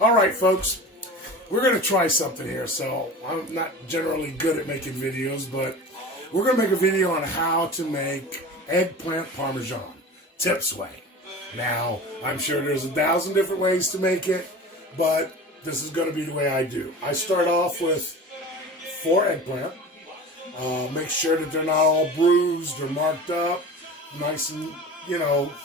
All right, folks. We're going to try something here. So I'm not generally good at making videos, but we're going to make a video on how to make eggplant Parmesan. Tips way. Now, I'm sure there's 1,000 different ways to make it, but this is going to be the way I do. I start off with 4 eggplant. Make sure that they're not all bruised or marked up. Nice and,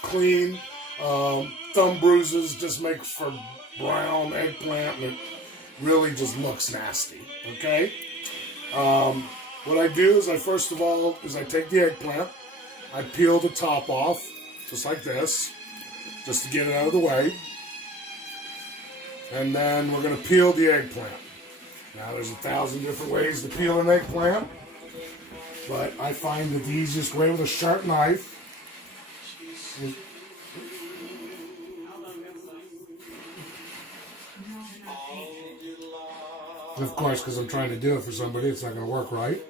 clean. Thumb bruises just make for brown eggplant that really just looks nasty. Okay? What I do is first of all I take the eggplant. I peel the top off, just like this, just to get it out of the way. And then we're going to peel the eggplant. Now there's 1,000 different ways to peel an eggplant, but I find that the easiest way with a sharp knife is of course, because I'm trying to do it for somebody, it's not going to work right.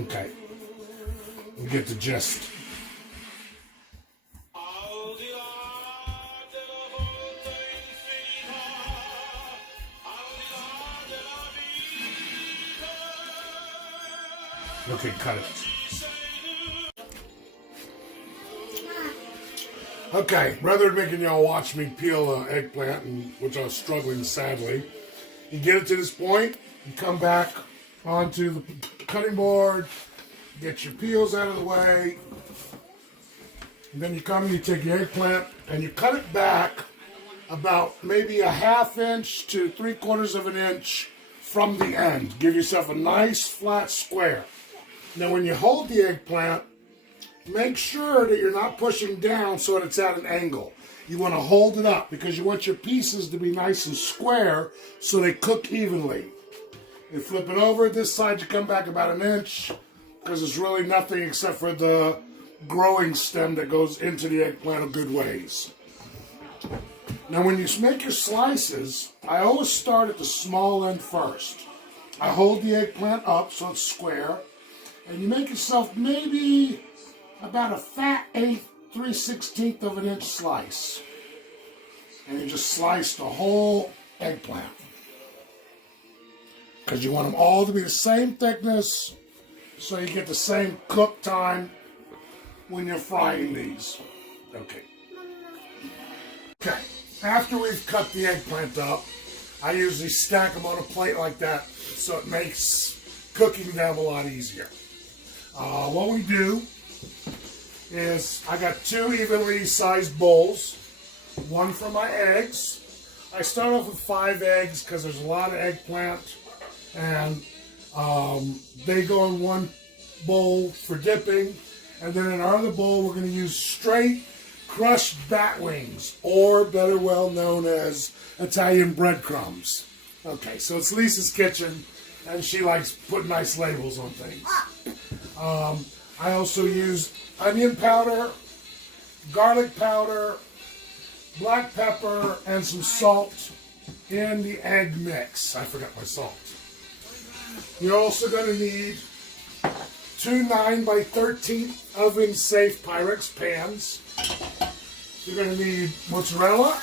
Okay. We'll get the gist. Okay, cut it. Okay, rather than making y'all watch me peel an eggplant, which I was struggling sadly, you get it to this point, you come back onto the cutting board, get your peels out of the way, and then you come and you take your eggplant and you cut it back about maybe a 1/2 inch to 3/4 of an inch from the end. Give yourself a nice flat square. Now when you hold the eggplant, make sure that you're not pushing down so that it's at an angle. You want to hold it up because you want your pieces to be nice and square so they cook evenly. You flip it over. This side you come back about 1 inch because there's really nothing except for the growing stem that goes into the eggplant a good ways. Now when you make your slices, I always start at the small end first. I hold the eggplant up so it's square, and you make yourself maybe about a fat 3/16 of an inch slice. And you just slice the whole eggplant. Because you want them all to be the same thickness so you get the same cook time when you're frying these. Okay. Okay. After we've cut the eggplant up, I usually stack them on a plate like that so it makes cooking them a lot easier. What we do is I got 2 evenly sized bowls, one for my eggs. I start off with 5 eggs because there's a lot of eggplant, and they go in one bowl for dipping, and then in our other bowl we're going to use straight crushed bat wings, or better well known as Italian breadcrumbs. Okay, so it's Lisa's kitchen, and she likes putting nice labels on things. I also use onion powder, garlic powder, black pepper, and some salt in the egg mix. I forgot my salt. You're also going to need 2 9x13 oven safe Pyrex pans. You're going to need mozzarella.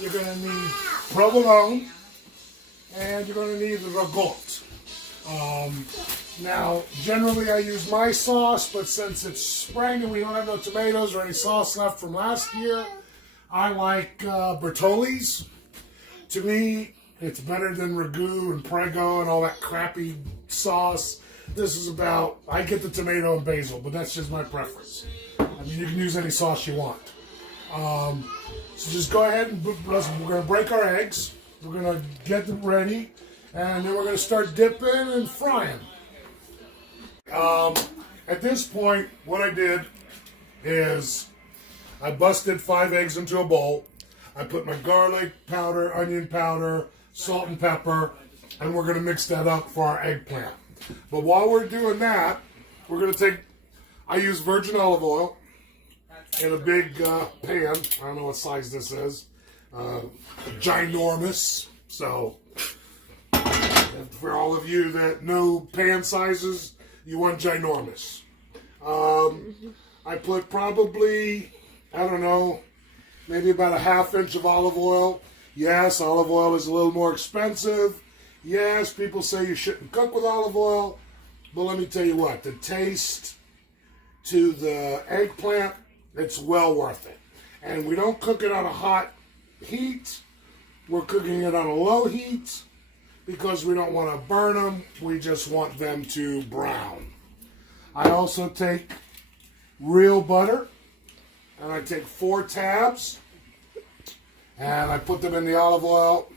You're going to need provolone. And you're going to need the ragout. Now, generally I use my sauce, but since it's spring and we don't have no tomatoes or any sauce left from last year, I like Bertolli's. To me, it's better than ragu and prego and all that crappy sauce. This is about, I get the tomato and basil, but that's just my preference. I mean, you can use any sauce you want. So just go ahead and we're going to break our eggs. We're going to get them ready, and then we're going to start dipping and frying. At this point, what I did is I busted 5 eggs into a bowl. I put my garlic powder, onion powder, salt and pepper, and we're going to mix that up for our eggplant. But while we're doing that, we're going to I use virgin olive oil in a big pan. I don't know what size this is. Ginormous. So for all of you that know pan sizes, you want ginormous. I put probably, I don't know, maybe about a ½ inch of olive oil. Yes, olive oil is a little more expensive. Yes, people say you shouldn't cook with olive oil. But let me tell you what, the taste to the eggplant, it's well worth it. And we don't cook it on a hot heat. We're cooking it on a low heat because we don't want to burn them. We just want them to brown. I also take real butter, and I take 4 tabs, and I put them in the olive oil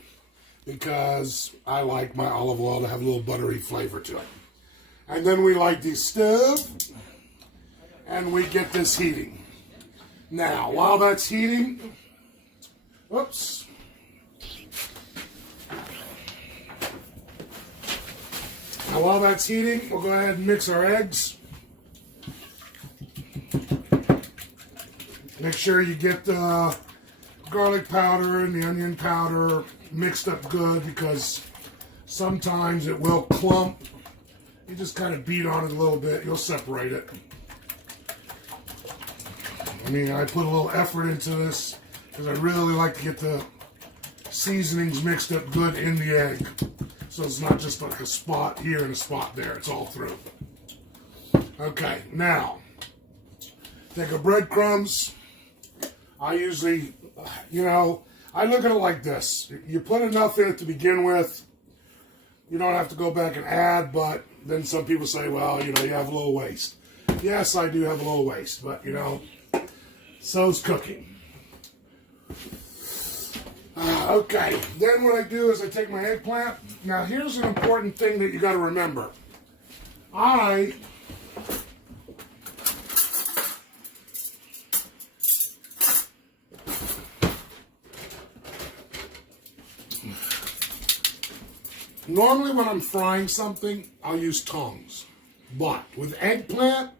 because I like my olive oil to have a little buttery flavor to it. And then we light the stove, and we get this heating. Now, while that's heating, whoops. Now, while that's heating, we'll go ahead and mix our eggs. Make sure you get the garlic powder and the onion powder mixed up good because sometimes it will clump. You just kind of beat on it a little bit, you'll separate it. I mean, I put a little effort into this because I really like to get the seasonings mixed up good in the egg. So it's not just like a spot here and a spot there, it's all through. Okay, now, take a breadcrumbs. I usually, I look at it like this. You put enough in it to begin with. You don't have to go back and add, but then some people say, well, you have a little waste. Yes, I do have a little waste, but, so's cooking. Okay, then what I do is I take my eggplant. Now, here's an important thing that you got to remember. Normally when I'm frying something, I'll use tongs. But with eggplant,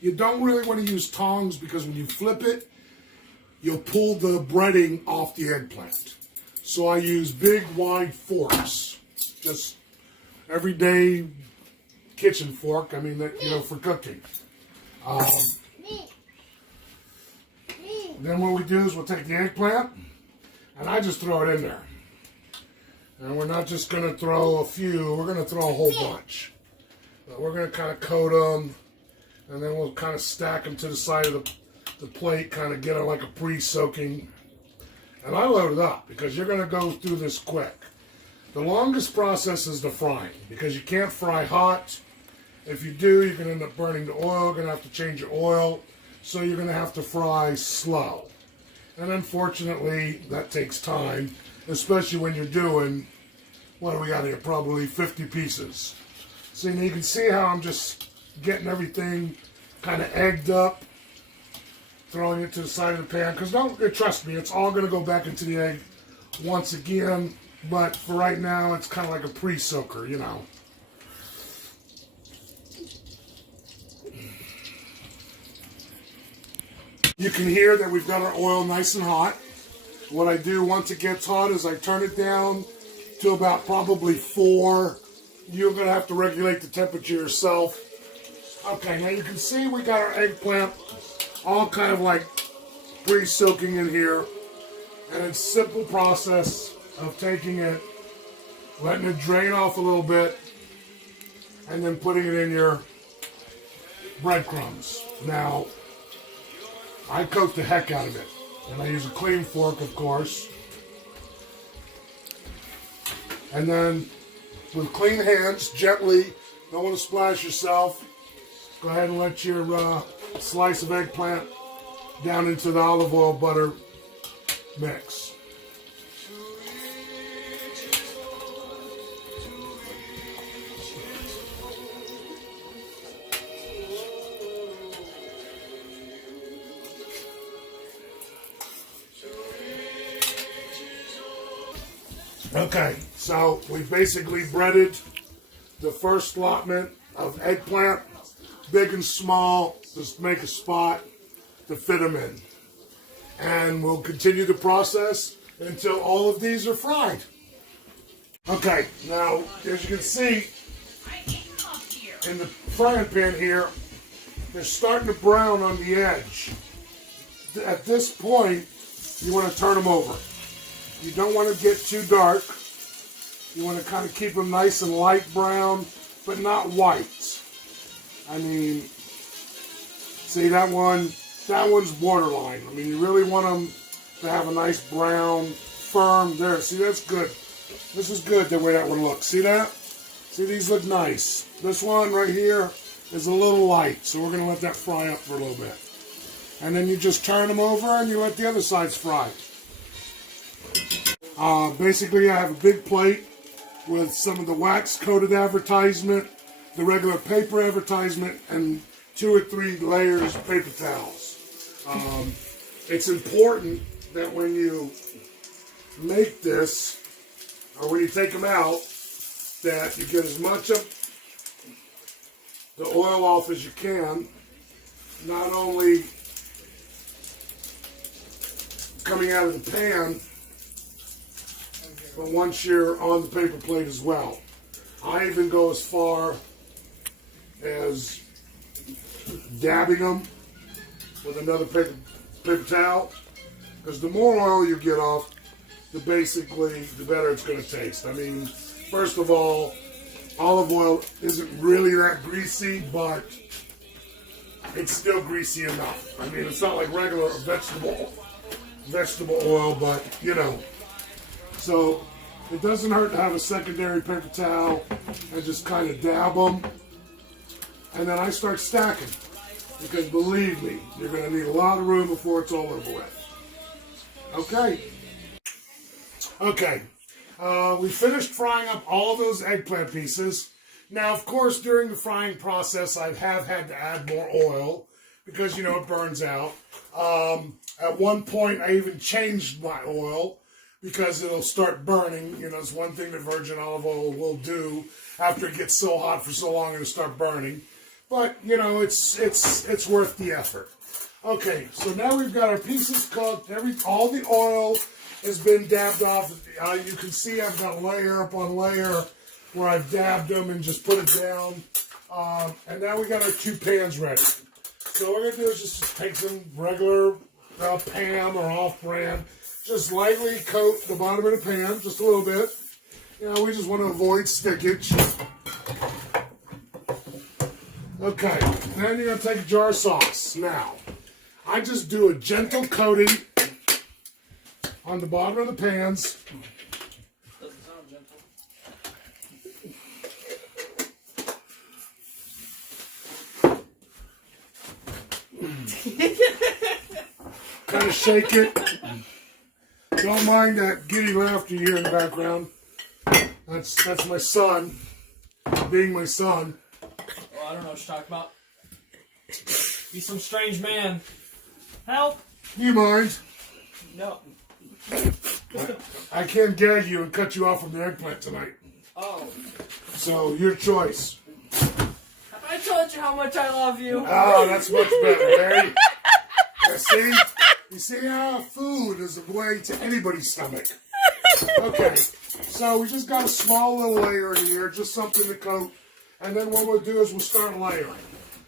you don't really want to use tongs because when you flip it, you'll pull the breading off the eggplant. So I use big, wide forks. Just everyday kitchen fork, for cooking. Then what we do is we'll take the eggplant, and I just throw it in there. And we're not just going to throw a few, we're going to throw a whole bunch. But we're going to kind of coat them, and then we'll kind of stack them to the side of the plate, kind of get it like a pre-soaking. And I load it up because you're going to go through this quick. The longest process is the frying because you can't fry hot. If you do, you can end up burning the oil. You're going to have to change your oil. So you're going to have to fry slow. And unfortunately, that takes time, especially when you're doing, what do we got here? Probably 50 pieces. So you can see how I'm just getting everything kind of egged up, throwing it to the side of the pan. Because trust me, it's all going to go back into the egg once again. But for right now, it's kind of like a pre-soaker, You can hear that we've got our oil nice and hot. What I do once it gets hot is I turn it down to about probably 4. You're going to have to regulate the temperature yourself. Okay, now you can see we got our eggplant all kind of like pre-soaking in here. And it's a simple process of taking it, letting it drain off a little bit, and then putting it in your breadcrumbs. Now, I coat the heck out of it. And I use a clean fork, of course. And then, with clean hands, gently, don't want to splash yourself, go ahead and let your slice of eggplant down into the olive oil butter mix. Okay, so we basically breaded the first allotment of eggplant, big and small, just make a spot to fit them in. And we'll continue the process until all of these are fried. Okay, now, as you can see, in the frying pan here, they're starting to brown on the edge. At this point, you want to turn them over. You don't want to get too dark. You want to kind of keep them nice and light brown, but not white. I mean, see that one's borderline. I mean, you really want them to have a nice brown, firm there. See, that's good. This is good the way that one looks. See that? See, these look nice. This one right here is a little light, so we're going to let that fry up for a little bit. And then you just turn them over and you let the other sides fry. Basically, I have a big plate with some of the wax-coated advertisement, the regular paper advertisement, and 2 or 3 layers of paper towels. It's important that when you make this, or when you take them out, that you get as much of the oil off as you can, not only coming out of the pan, but once you're on the paper plate as well. I even go as far as dabbing them with another paper towel, because the more oil you get off, the better it's going to taste. I mean, first of all, olive oil isn't really that greasy, but it's still greasy enough. I mean, it's not like regular vegetable oil, but you know. So it doesn't hurt to have a secondary paper towel and just kind of dab them. And then I start stacking, because believe me, you're going to need a lot of room before it's all over with. Okay. Okay. We finished frying up all those eggplant pieces. Now, of course, during the frying process, I have had to add more oil because, you know, it burns out. At one point, I even changed my oil because it'll start burning. You know, it's one thing that virgin olive oil will do after it gets so hot for so long, it'll start burning. But, you know, it's worth the effort. Okay, so now we've got our pieces cooked. All the oil has been dabbed off. You can see I've got layer upon layer where I've dabbed them and just put it down. And now we got our 2 pans ready. So what we're going to do is just take some regular Pam or off-brand. Just lightly coat the bottom of the pan, just a little bit. You know, we just want to avoid stickage. Okay, then you're going to take a jar of sauce. Now, I just do a gentle coating on the bottom of the pans. Doesn't sound gentle. Kind of shake it. Don't mind that giddy laughter you hear in the background. That's my son, being my son. Oh, I don't know what you're talking about. He's some strange man. Help! Do you mind? No. I can't gag you and cut you off from the eggplant tonight. Oh. So, your choice. Have I told you how much I love you? Oh, that's much better, Larry. You see how food is a way to anybody's stomach. Okay, so we just got a small little layer in here, just something to coat. And then what we'll do is we'll start layering.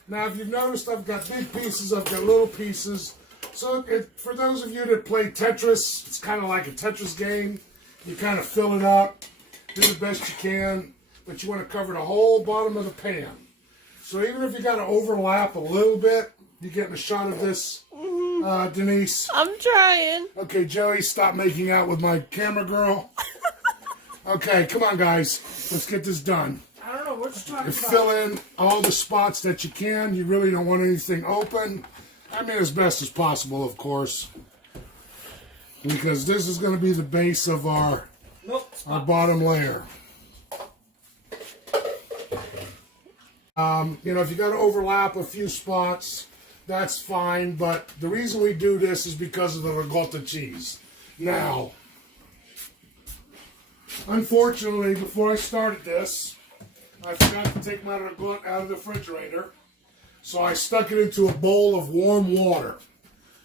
Now, if you've noticed, I've got big pieces, I've got little pieces. So for those of you that play Tetris, it's kind of like a Tetris game. You kind of fill it up, do the best you can, but you want to cover the whole bottom of the pan. So even if you got to overlap a little bit, you're getting a shot of this, Denise. I'm trying. Okay, Joey, stop making out with my camera girl. Okay, come on, guys. Let's get this done. I don't know what you're talking You about. fill in all the spots that you can. You really don't want anything open. I mean, as best as possible, of course. Because this is going to be the base of our bottom layer. You know, if you got to overlap a few spots, that's fine. But the reason we do this is because of the ricotta cheese. Now, unfortunately, before I started this, I forgot to take my ricotta out of the refrigerator. So I stuck it into a bowl of warm water.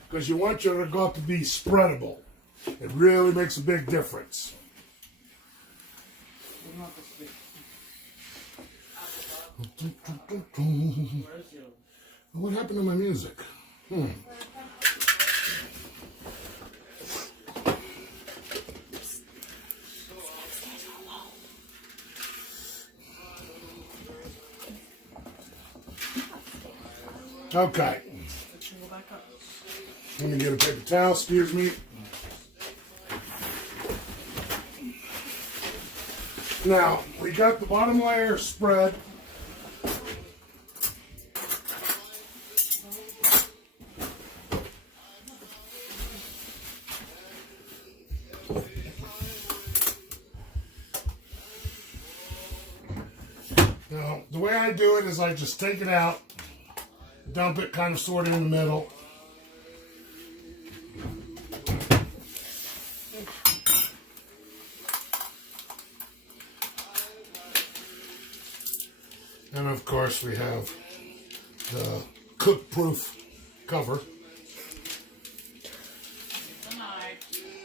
Because you want your ricotta to be spreadable. It really makes a big difference. What happened to my music? Okay. Let me get a paper towel, excuse me. Now, we got the bottom layer spread. Now, the way I do it is I just take it out, dump it kind of sort of in the middle. And of course we have the cook-proof cover.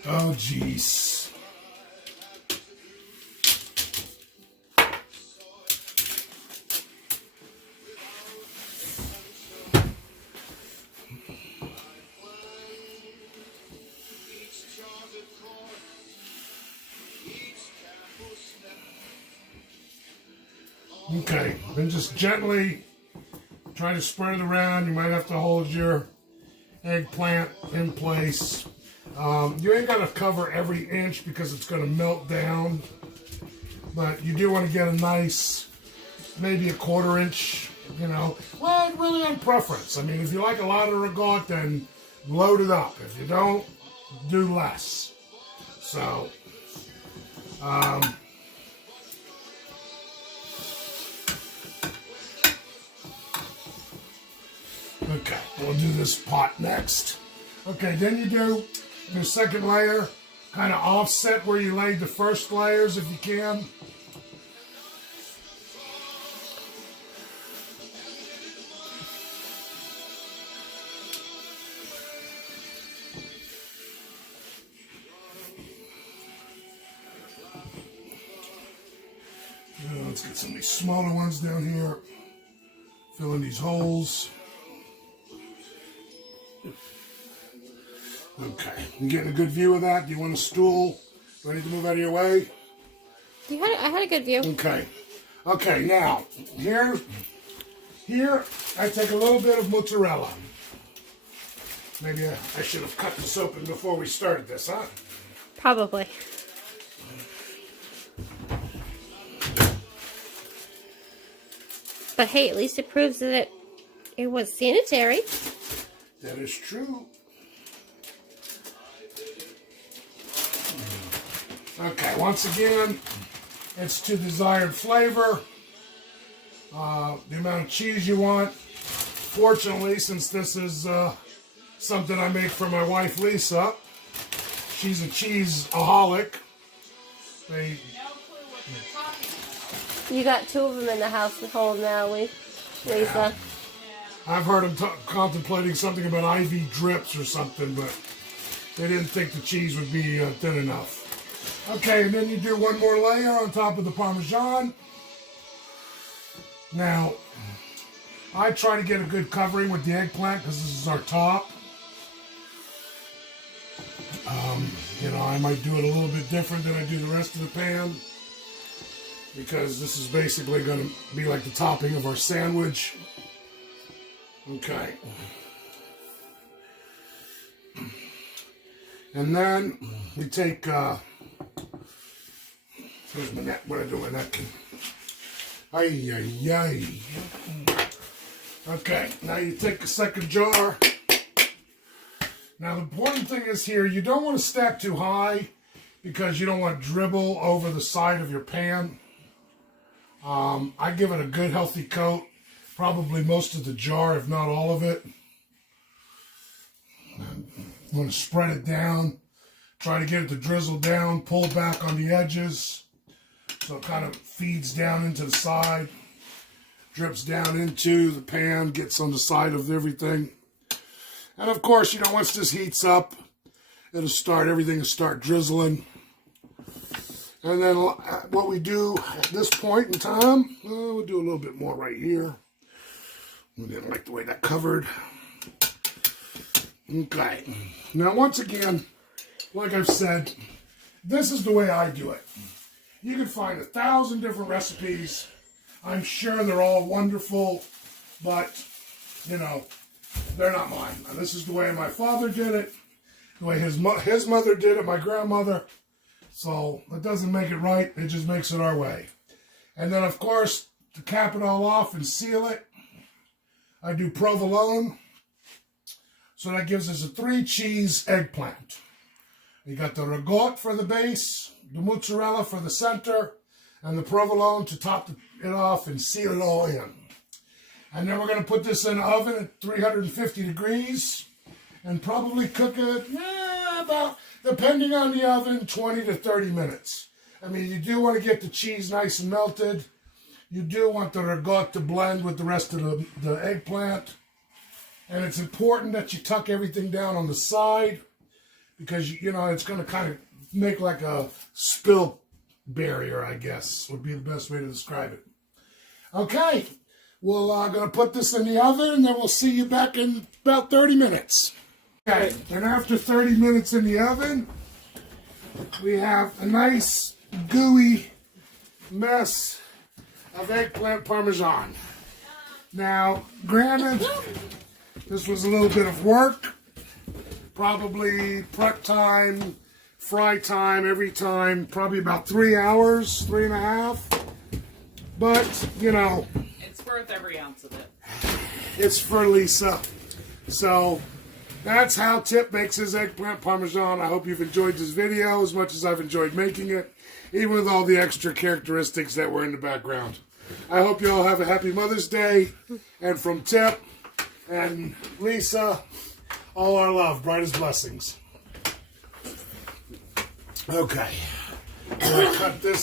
Oh, jeez. Okay, then just gently try to spread it around. You might have to hold your eggplant in place. You ain't got to cover every inch because it's going to melt down. But you do want to get a nice, maybe a 1/4 inch, you know. Well, really on preference. I mean, if you like a lot of ragout, then load it up. If you don't, do less. So, okay, we'll do this pot next. Okay, then you do your second layer, kind of offset where you laid the first layers if you can. Let's get some of these smaller ones down here. Fill in these holes. Okay, you getting a good view of that? Do you want a stool? Do I need to move out of your way? I had a good view. Okay. Okay, now, here I take a little bit of mozzarella. Maybe I should have cut this open before we started this, huh? Probably. But hey, at least it proves that it was sanitary. That is true. Okay, once again, it's to desired flavor. The amount of cheese you want. Fortunately, since this is something I make for my wife Lisa, she's a cheese-aholic. You got 2 of them in the house to hold now, Lisa. Yeah. I've heard them contemplating something about IV drips or something, but they didn't think the cheese would be thin enough. Okay, and then you do one more layer on top of the Parmesan. Now, I try to get a good covering with the eggplant because this is our top. You know, I might do it a little bit different than I do the rest of the pan because this is basically going to be like the topping of our sandwich. Okay. And then we take, here's my net, what I do with my napkin. Ay, ay, ay. Okay, now you take a second jar. Now the important thing is here, you don't want to stack too high because you don't want dribble over the side of your pan. I give it a good healthy coat, probably most of the jar, if not all of it. You want to spread it down, try to get it to drizzle down, pull back on the edges so it kind of feeds down into the side, drips down into the pan, gets on the side of everything. And of course, you know, once this heats up, everything will start drizzling. And then what we do at this point in time, we'll do a little bit more right here. I didn't like the way that covered. Okay. Now, once again, like I've said, this is the way I do it. You can find 1,000 different recipes. I'm sure they're all wonderful, but, you know, they're not mine. Now, this is the way my father did it, the way his mother did it, my grandmother. So it doesn't make it right. It just makes it our way. And then, of course, to cap it all off and seal it, I do provolone. So that gives us a 3-cheese eggplant. You got the ragout for the base, the mozzarella for the center, and the provolone to top it off and seal it all in. And then we're going to put this in the oven at 350 degrees and probably cook it about, depending on the oven, 20 to 30 minutes. I mean, you do want to get the cheese nice and melted. You do want the ragout to blend with the rest of the eggplant. And it's important that you tuck everything down on the side because, you know, it's going to kind of make like a spill barrier, I guess, would be the best way to describe it. Okay, we're going to put this in the oven and then we'll see you back in about 30 minutes. Okay, and after 30 minutes in the oven, we have a nice gooey mess of eggplant Parmesan. Now, granted, this was a little bit of work, probably prep time, fry time, every time, probably about 3 hours, 3.5. But, you know, it's worth every ounce of it. It's for Lisa. So, that's how Tip makes his eggplant Parmesan. I hope you've enjoyed this video as much as I've enjoyed making it, even with all the extra characteristics that were in the background. I hope you all have a happy Mother's Day. And from Tip and Lisa, all our love, brightest blessings. Okay, I'm going to cut this.